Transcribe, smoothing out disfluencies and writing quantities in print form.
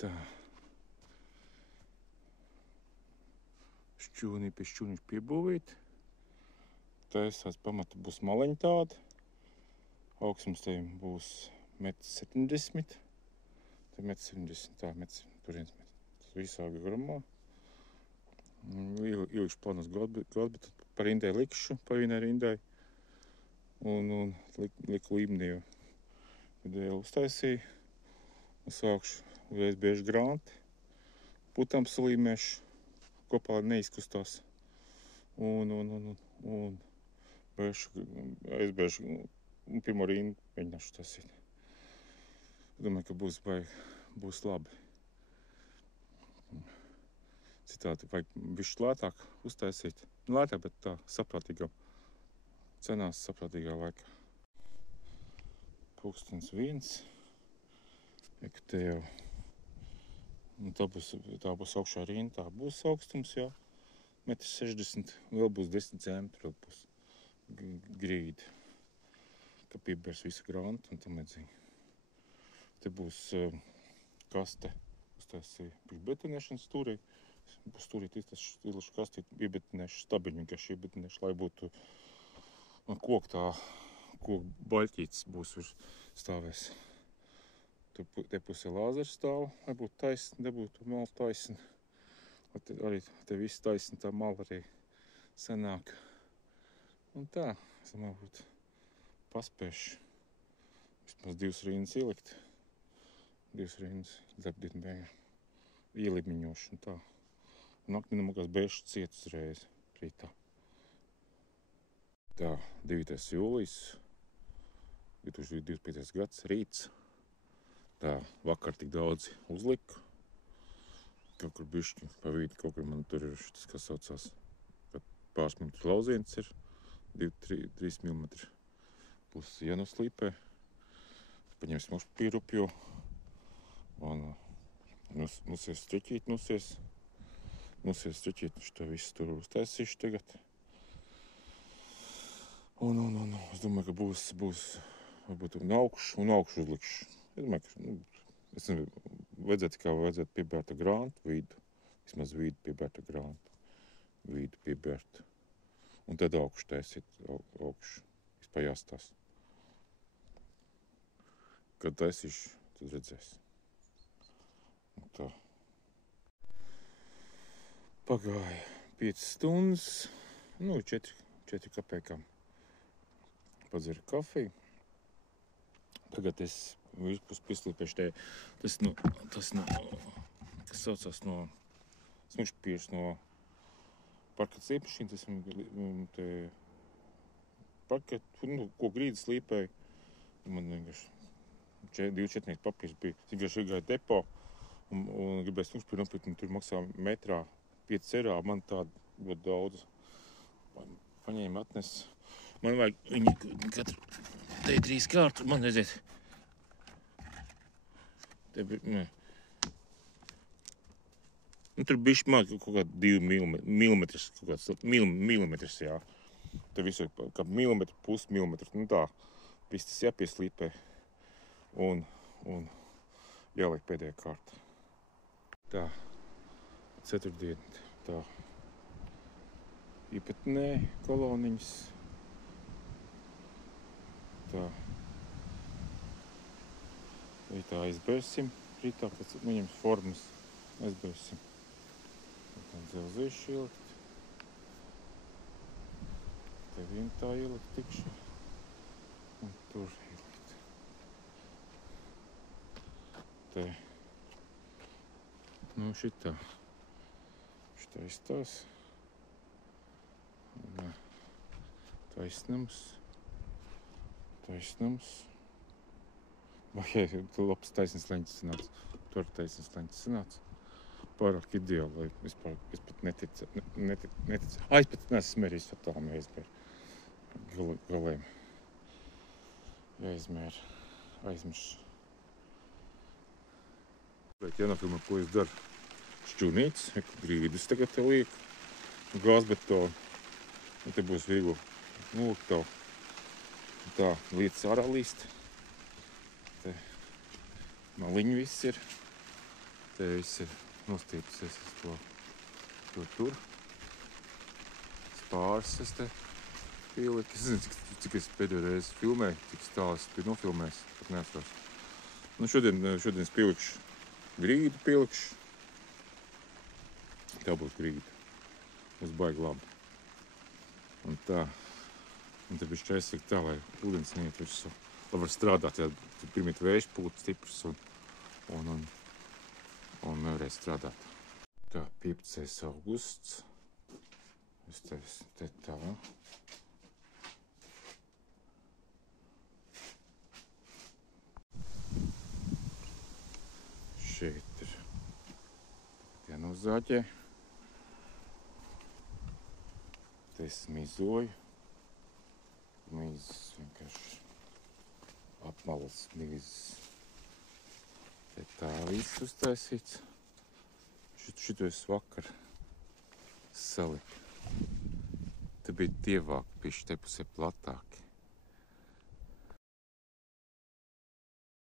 Tā. Šķūnī pie šķūniņš piebūvīt. Taisās pamata būs maleņi tāda. Augstums te būs 1,70 m. Te 1,70 m, tā, tur 1 m. Tas visā garumā. Ielikšu planos gādbetu, pa rindai likšu, pa vienai rindai. Un liku līmenī, kad jau uztaisīju. Un sākšu uzreiz bieži grānti. Putām salīmēšu, kopā neizkustās. Un aizbēšu un pirmo rindu mēģināšu taisīt. Domāju, ka būs labi. Citādi vajag bišķi lētāk uztaisīt. Lētāk, bet tā saprātīgā cenās, saprātīgā laikā. Pulkstens 1. Eku te jau. Tā būs augšā rinda, tā būs augstums jau. 1,60 m, vēl būs 10 cm, vēl būs grīdi. Ka piebērs visu grantu un tam līdzīgi. Te būs kaste, uztaisīja priekšbetonēšanas stūrī. Stūrīt izlašu kastīt, iebetonēšu stabiņu, vienkārši iebetonēšu, lai būtu koku baļķītis būs stāvēs. Te pusē lāzers stāv, lai būtu taisni, nebūtu mala taisni. Arī te viss taisni, tā mala arī sanāk. Un tā, es domāju, būtu paspēšu vismaz 2 rindas ielikt. 2 rindas darbdienu beigā. Ielimiņošu un tā. Naktī nemokās bēšu ciet uzreiz rītā. Tā, 9. jūlijas, 2025. gads, rīts. Tā, vakar tik daudz uzliku. Kaut kur bišķi pa vidu, kaut kur man tur ir tas, kas saucās, kad pāris metru lauziens ir, 2-3 mm puses jānoslīpē. Paņemsim uz pīrupju un nusies striķīt, šo visu tur uztaisīšu tagad. Un es domāju, ka būs varbūt un augšu uzlikšu. Es domāju, ka es nezinu, vajadzētu piebērt grāntu vidu, vismaz vidu piebērt grāntu, vidu piebērt. Un tad augšu taisīt, vispār jāstās. Kad taisīšu, tad redzēs. Un tā. Pagāja 5 stundas, 4 kapekām. Padzeru kafiju. Tagad es vispus pislīpēšu te, tas saucās no smušpieši no parkets līpšīm, tas te parket, ko grīdas līpēju. Man vienkārši 2 papīrs bija. Es vienkārši gāju depo un gribēju smušpieši nopirkt, un tur maksā metrā 5 eiro. Man tāda ļoti daudz. Paņēma atnes. Man vajag viņi katru te 3 kārtu, man redziet. Te bija, tur bišķi man kaut kā 2 milimetrs, kaut kāds milimetrs, jā. Te visu kā milimetru, pusmilimetru, tā. Viss tas jāpieslīpē un jāliek pēdējā kārta. Tā, ceturtdiena, tā. Iepatnē koloniņas. Tā. Tā aizbērsim rītā, pēc viņam formas aizbērsim. Tā dzelzīšu ielikt. Te vien tā ielikt tikšu. Un tur ielikt. Te. Šitā. Šitā izstās. Taisnums. Vai tu labs taisnes leņķis sanāca? Tur taisnes leņķis sanāca. Pārāk ideāli, lai vispār es pat neticu. Es pat neesmu mērījis fatāli jāizmēr galēm. Jāizmēr, aizmirst. Jānafilmē, ko es daru. Šķūnītes, grīdas tagad te liek, gāzbetonu. Un te būs viegli tā. Tā, lietas ārā līst. Te maliņi viss ir. Te viss ir nostīpusies uz to tur. Pāris es te pieliku. Es nezinu, cik es pēdējo reizi filmēju, cik stāsts bija nofilmējis, pat neatceros. Nu, šodien es pielikšu grīdu, Tā būs grīda. Būs baigi labi. Un tā. Un te bišķi aizsīk tā, lai ūdens neiet visu. Lai var strādāt, ja pirmīt vējš pūt stiprs un nevarēs strādāt. Tā, 15. augusts. Es te tā. Šeit ir jānozāģē. Te es mizoju. Mīzes vienkārši apmalas mīzes. Te tā viss uztaisīts. Šito es vakar saliku. Te bija tievāk, bišķi te pusē platāk.